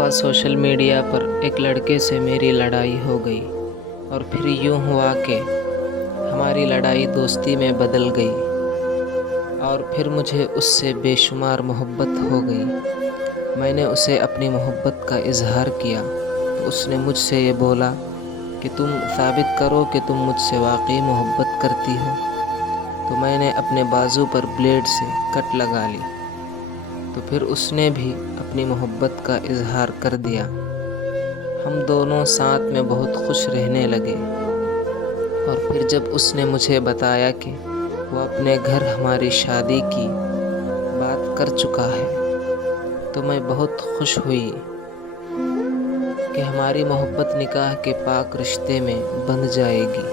दफ़ा social media पर एक लड़के से मेरी लड़ाई हो गई और फिर यूँ हुआ कि हमारी लड़ाई दोस्ती में बदल गई और फिर मुझे उससे बेशुमार मोहब्बत हो गई। मैंने उसे अपनी मोहब्बत का इजहार किया तो उसने मुझसे ये बोला कि तुम साबित करो कि तुम मुझसे वाकई मोहब्बत करती हो। तो मैंने अपने बाजू पर ब्लेड से कट लगा ली तो फिर उसने भी अपनी मोहब्बत का इजहार कर दिया। हम दोनों साथ में बहुत खुश रहने लगे और फिर जब उसने मुझे बताया कि वो अपने घर हमारी शादी की बात कर चुका है तो मैं बहुत खुश हुई कि हमारी मोहब्बत निकाह के पाक रिश्ते में बंध जाएगी।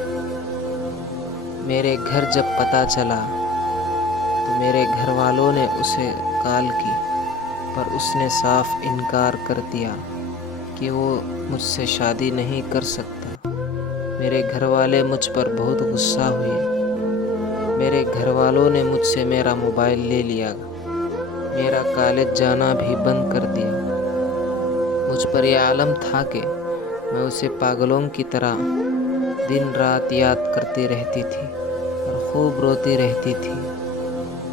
मेरे घर जब पता चला तो मेरे घर वालों ने उसे कॉल की पर उसने साफ इनकार कर दिया कि वो मुझसे शादी नहीं कर सकता। मेरे घर वाले मुझ पर बहुत गुस्सा हुए। मेरे घर वालों ने मुझसे मेरा मोबाइल ले लिया, मेरा कॉलेज जाना भी बंद कर दिया। मुझ पर यह आलम था कि मैं उसे पागलों की तरह दिन रात याद करती रहती थी और खूब रोती रहती थी।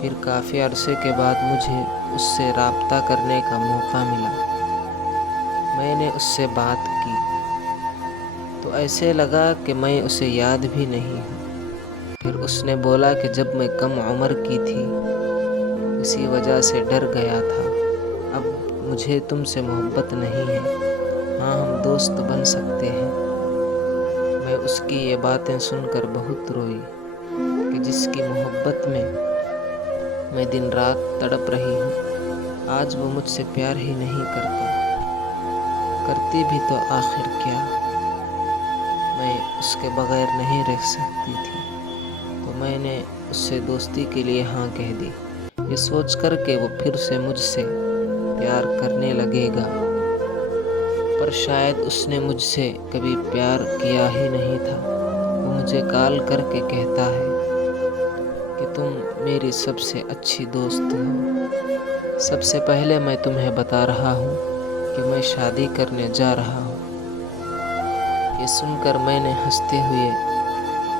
फिर काफ़ी अरसे के बाद मुझे उससे राब्ता करने का मौका मिला। मैंने उससे बात की तो ऐसे लगा कि मैं उसे याद भी नहीं हूँ। फिर उसने बोला कि जब मैं कम उम्र की थी इसी वजह से डर गया था। अब मुझे तुमसे मोहब्बत नहीं है, हाँ हम दोस्त बन सकते हैं। मैं उसकी ये बातें सुनकर बहुत रोई कि जिसकी मोहब्बत में मैं दिन रात तड़प रही हूँ आज वो मुझसे प्यार ही नहीं करता। करती भी तो आखिर क्या, मैं उसके बगैर नहीं रह सकती थी। तो मैंने उससे दोस्ती के लिए हाँ कह दी, ये सोच कर के वो फिर से मुझसे प्यार करने लगेगा। पर शायद उसने मुझसे कभी प्यार किया ही नहीं था। वो मुझे कॉल करके कहता है कि तुम मेरी सबसे अच्छी दोस्त हो। सबसे पहले मैं तुम्हें बता रहा हूँ कि मैं शादी करने जा रहा हूँ। ये सुनकर मैंने हंसते हुए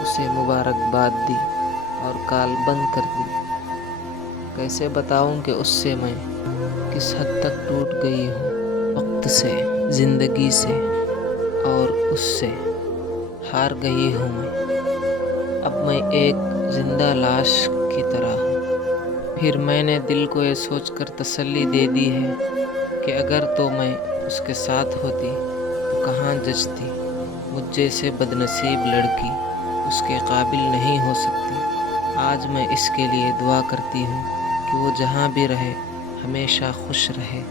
उसे मुबारकबाद दी और कॉल बंद कर दी। कैसे बताऊँ कि उससे मैं किस हद तक टूट गई हूँ, वक्त से, ज़िंदगी से और उससे हार गई हूँ मैं। अब मैं एक जिंदा लाश की तरह हूँ। फिर मैंने दिल को ये सोचकर तसल्ली दे दी है कि अगर तो मैं उसके साथ होती तो कहाँ जचती। मुझ जैसे बदनसीब लड़की उसके काबिल नहीं हो सकती। आज मैं इसके लिए दुआ करती हूँ कि वो जहाँ भी रहे हमेशा खुश रहे।